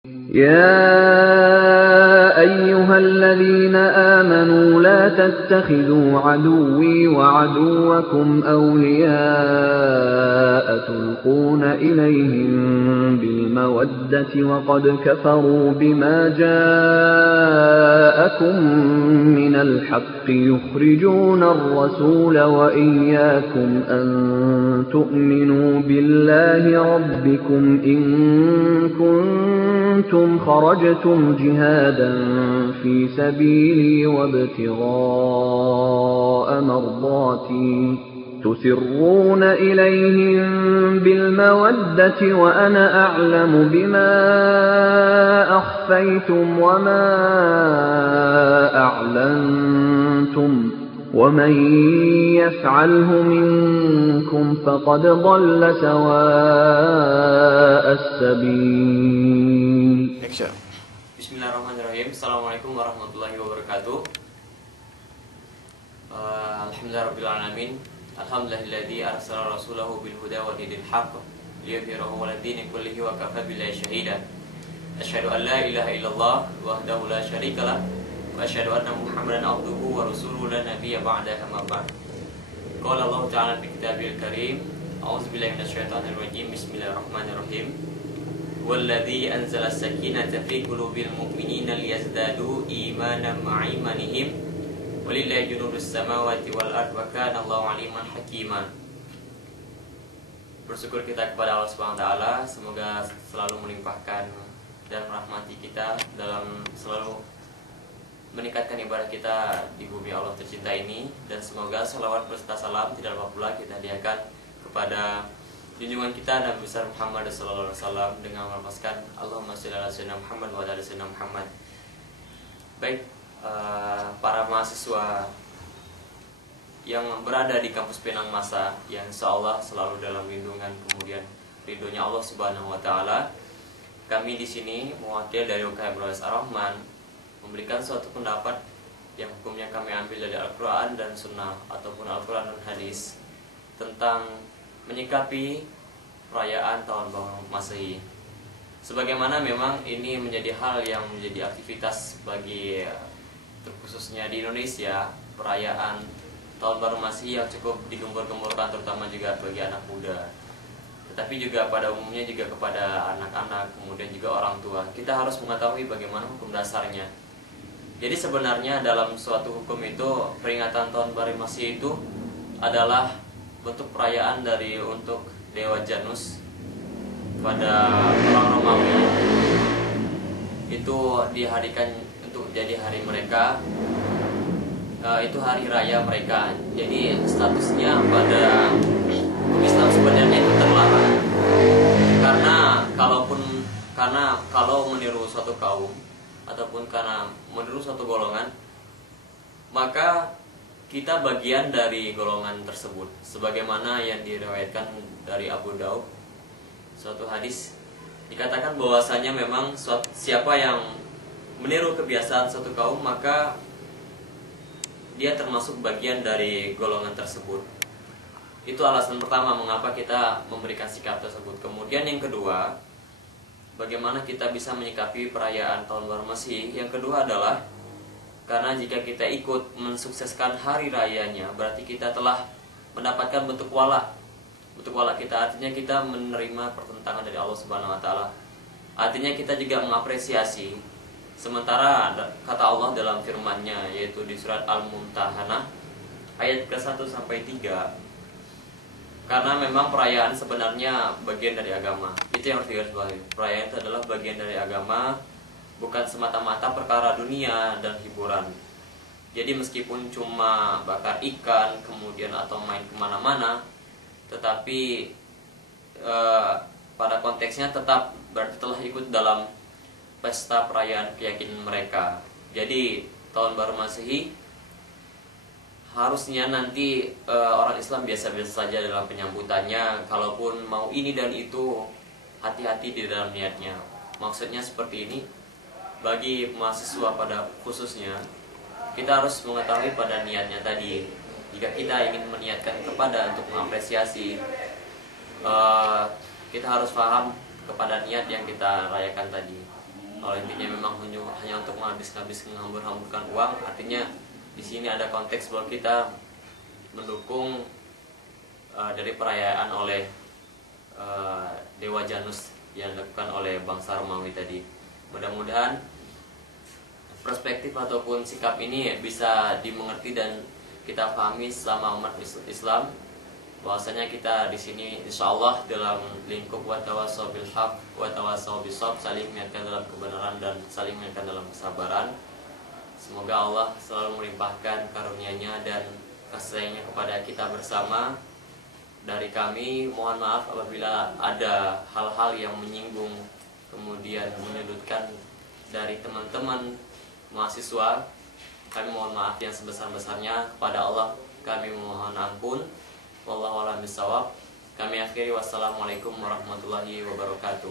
يا أيها الذين آمنوا لا تتخذوا عدوي وعدوكم أولياء تلقون إليهم بالمودة وقد كفروا بما جاءكم من الحق يخرجون الرسول وإياكم أن تؤمنوا بالله ربكم إن كنتم خرجتم جهادا في سبيلي وابتغاء مرضاتي تسرون إليهم بالمودة وأنا أعلم بما أخفيتم وما أعلنتم ومن يفعله منكم فقد ضل سواء السبيل. Bismillahirrahmanirrahim. Assalamualaikum warahmatullahi wabarakatuh. Alhamdulillahirrahmanirrahim. Alhamdulillahilladzi arsala rasulahu bil huda wa dinil haqq liyudhhirahu 'ala dini kullihi wa kafa billahi shahida. Asyhadu an la ilaha illallah wahdahu la syarikalah wa asyhadu anna Muhammadan abduhu wa rasuluhu la nabiyya ba'dahu amma ba'd. Qala Allah ta'ala fi kitabil karim, a'udzubillahi minasyaitonir rajim. Bismillahirrahmanirrahim. Walladzi anzala as-sakinata fi qulubil mu'minina liyazdadu imanan ma'a imanihim walillahi junudus samawati wal ardh wa kana Allahu 'aliman hakima. Bersyukur kita kepada Allah Subhanahu wa taala, semoga selalu melimpahkan dan merahmati kita dalam selalu meningkatkan ibadah kita di bumi Allah tercinta ini, dan semoga salawat beserta salam tidak lupa pula kita hadiahkan kepada junjungan kita Nabi besar Muhammad sallallahu alaihi wasallam dengan melafazkan Allahumma shalli ala sayyidina Muhammad wa ala sayyidina Muhammad. Baik, para mahasiswa yang berada di kampus Penang Masa yang insyaallah selalu dalam lindungan kemudian ridhonya Allah Subhanahu wa taala, kami di sini mewakili dari UKM Rois Ar-Rahman memberikan suatu pendapat yang hukumnya kami ambil dari Al-Quran dan Sunnah ataupun Al-Quran dan Hadis tentang menyikapi perayaan Tahun Baru Masehi. Sebagaimana memang ini menjadi hal yang menjadi aktivitas bagi terkhususnya di Indonesia, perayaan Tahun Baru Masehi yang cukup digembur-gemburkan terutama juga bagi anak muda. Tetapi juga pada umumnya juga kepada anak-anak, kemudian juga orang tua. Kita harus mengetahui bagaimana hukum dasarnya. Jadi sebenarnya dalam suatu hukum itu peringatan Tahun Baru Masehi itu adalah bentuk perayaan dari untuk Dewa Janus pada orang Romawi. Itu diharikan untuk jadi hari mereka, itu hari raya mereka. Jadi statusnya pada Islam sebenarnya itu terlarang. Karena kalau meniru suatu kaum ataupun karena meniru suatu golongan, maka kita bagian dari golongan tersebut. Sebagaimana yang diriwayatkan dari Abu Daud, suatu hadis dikatakan bahwasanya memang siapa yang meniru kebiasaan suatu kaum maka dia termasuk bagian dari golongan tersebut. Itu alasan pertama mengapa kita memberikan sikap tersebut. Kemudian yang kedua, bagaimana kita bisa menyikapi perayaan Tahun Baru Masehi. Yang kedua adalah karena jika kita ikut mensukseskan hari rayanya, berarti kita telah mendapatkan bentuk wala. Bentuk wala kita artinya kita menerima pertentangan dari Allah Subhanahu wa taala. Artinya kita juga mengapresiasi. Sementara kata Allah dalam firman-Nya yaitu di surat Al-Mumtahanah ayat ke-1 sampai 3, karena memang perayaan sebenarnya bagian dari agama. Itu yang harus digarisbawahi. Perayaan itu adalah bagian dari agama, bukan semata-mata perkara dunia dan hiburan. Jadi meskipun cuma bakar ikan kemudian atau main kemana-mana, tetapi pada konteksnya tetap berarti telah ikut dalam pesta perayaan keyakinan mereka. Jadi Tahun Baru Masehi harusnya nanti orang Islam biasa-biasa saja dalam penyambutannya. Kalaupun mau ini dan itu, hati-hati di dalam niatnya. Maksudnya seperti ini, bagi mahasiswa pada khususnya, kita harus mengetahui pada niatnya tadi. Jika kita ingin meniatkan kepada untuk mengapresiasi, kita harus paham kepada niat yang kita rayakan tadi. Kalau intinya memang hanya untuk menghambur-hamburkan uang, artinya di sini ada konteks bahwa kita mendukung dari perayaan oleh Dewa Janus yang dilakukan oleh bangsa Romawi tadi. Mudah-mudahan perspektif ataupun sikap ini bisa dimengerti dan kita pahami selama umat Islam, bahwasanya kita di sini insyaallah dalam lingkup wa tawassaw bil haq wa tawassaw bis sabr, saling mengingatkan dalam kebenaran dan saling mengingatkan dalam kesabaran. Semoga Allah selalu melimpahkan karunia-Nya dan kasih-Nya kepada kita bersama. Dari kami mohon maaf apabila ada hal-hal yang menyinggung kemudian menyudutkan dari teman-teman mahasiswa. Kami mohon maaf yang sebesar-besarnya. Kepada Allah kami mohon ampun. Wallahu a'lam bishawab. Kami akhiri, wassalamualaikum warahmatullahi wabarakatuh.